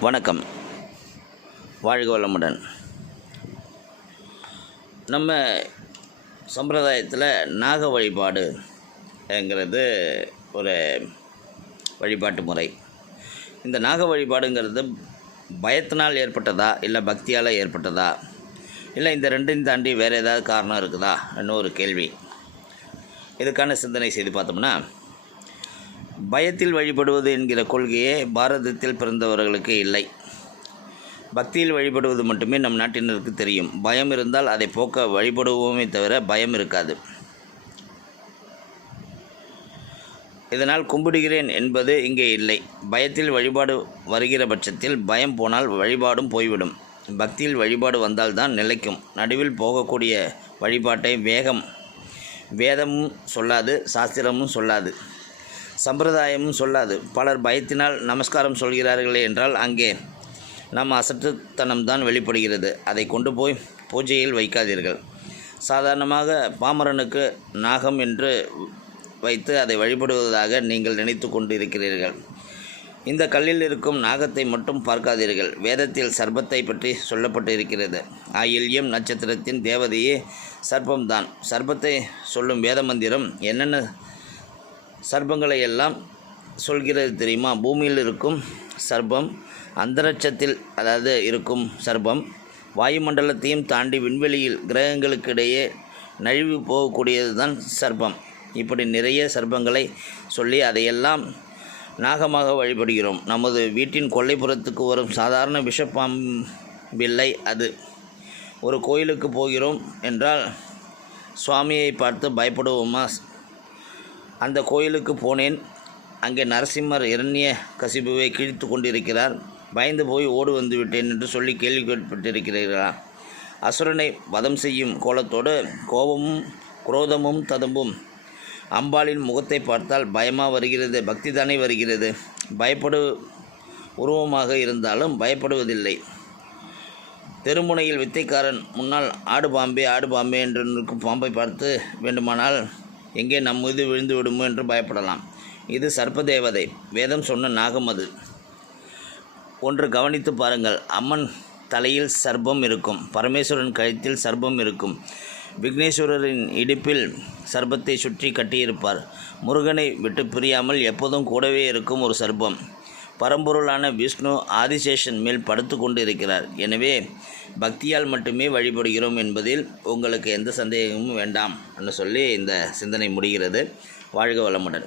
வணக்கம். வாழ்க வளமுடன். நம்ம சம்பிரதாயத்தில் நாக வழிபாடுங்கிறது ஒரு வழிபாட்டு முறை. இந்த நாக வழிபாடுங்கிறது பயத்தினால் ஏற்பட்டதா இல்லை பக்தியால் ஏற்பட்டதா இல்லை இந்த ரெண்டையும் தாண்டி வேறு ஏதாவது காரணம் இருக்குதா? இன்னும் ஒரு கேள்வி. இதுக்கான சிந்தனை செய்து பார்த்தோம்னா பயத்தில் வழிபடுவது என்கிற கொள்கையே பாரதத்தில் பிறந்தவர்களுக்கு இல்லை. பக்தியில் வழிபடுவது மட்டுமே நம் நாட்டினருக்கு தெரியும். பயம் இருந்தால் அதை போக்க வழிபடுவோமே தவிர பயம் இருக்காது. இதனால் கும்பிடுகிறேன் என்பது இங்கே இல்லை. பயத்தில் வழிபாடு வருகிற பட்சத்தில் பயம் போனால் வழிபாடும் போய்விடும். பக்தியில் வழிபாடு வந்தால்தான் நிலைக்கும். நடுவில் போகக்கூடிய வழிபாட்டை வேகம் வேதமும் சொல்லாது சாஸ்திரமும் சொல்லாது. சம்பிரதாயமும் சொல்லாது. பலர் பயத்தினால் நமஸ்காரம் சொல்கிறார்களே என்றால் அங்கே நம் அசட்டுத்தனம்தான் வெளிப்படுகிறது. அதை கொண்டு போய் பூஜையில் வைக்காதீர்கள். சாதாரணமாக பாமரனுக்கு நாகம் என்று வைத்து அதை வழிபடுவதாக நீங்கள் நினைத்து கொண்டு இருக்கிறீர்கள் இந்த கல்லில் இருக்கும் நாகத்தை மட்டும் பார்க்காதீர்கள். வேதத்தில் சர்பத்தை பற்றி சொல்லப்பட்டு இருக்கிறது ஆயில்யம் நட்சத்திரத்தின் தேவதையே சர்ப்பம்தான். சர்ப்பத்தை சொல்லும் வேத மந்திரம் என்னென்ன சர்ப்பங்களை எல்லாம் சொல்கிறது தெரியுமா? பூமியில் இருக்கும் சர்ப்பம் அந்தரட்சத்தில் அதாவது இருக்கும் சர்ப்பம் வாயுமண்டலத்தையும் தாண்டி விண்வெளியில் கிரகங்களுக்கிடையே நழுவி போகக்கூடியது தான் சர்ப்பம். இப்படி நிறைய சர்ப்பங்களை சொல்லி அதையெல்லாம் நாகமாக வழிபடுகிறோம். நமது வீட்டின் கொல்லைப்புறத்துக்கு வரும் சாதாரண விஷப்பாம்பில்லை அது. ஒரு கோயிலுக்கு போகிறோம் என்றால் சுவாமியை பார்த்து பயப்படுவோமா? அந்த கோயிலுக்கு போனேன். அங்கே நரசிம்மர் இரண்ய கசிபுவை கிழித்து கொண்டிருக்கிறார். பயந்து போய் ஓடு வந்து விட்டேன் என்று சொல்லி கேள்வி கேட்பட்டிருக்கிறீர்களா? அசுரனை வதம் செய்யும் கோலத்தோடு கோபமும் குரோதமும் ததும்பும். அம்பாளின் முகத்தை பார்த்தால் பயமாக வருகிறது பக்தி தானே வருகிறது. பயப்படு உருவமாக இருந்தாலும் பயப்படுவதில்லை. தெருமுனையில் வித்தைக்காரன் முன்னால் ஆடு பாம்பே ஆடு பாம்பே என்று பாம்பை பார்த்து வேண்டுமானால் எங்கே நம் மீது விழுந்து விடுமோ என்று பயப்படலாம். இது சர்ப்பதேவதை. வேதம் சொன்ன நாகம் அது. ஒன்று கவனித்து பாருங்கள். அம்மன் தலையில் சர்ப்பம் இருக்கும். பரமேஸ்வரன் கழுத்தில் சர்ப்பம் இருக்கும். விக்னேஸ்வரரின் இடுப்பில் சர்ப்பத்தை சுற்றி கட்டியிருப்பார். முருகனை விட்டு பிரியாமல் எப்போதும் கூடவே இருக்கும் ஒரு சர்ப்பம். பரம்பொருளான விஷ்ணு ஆதிசேஷன் மேல் படுத்து கொண்டு இருக்கிறார் எனவே பக்தியால் மட்டுமே வழிபடுகிறோம் என்பதில் உங்களுக்கு எந்த சந்தேகமும் வேண்டாம் என்று சொல்லி இந்த சிந்தனை முடிகிறது. வாழ்க வளமுடன்.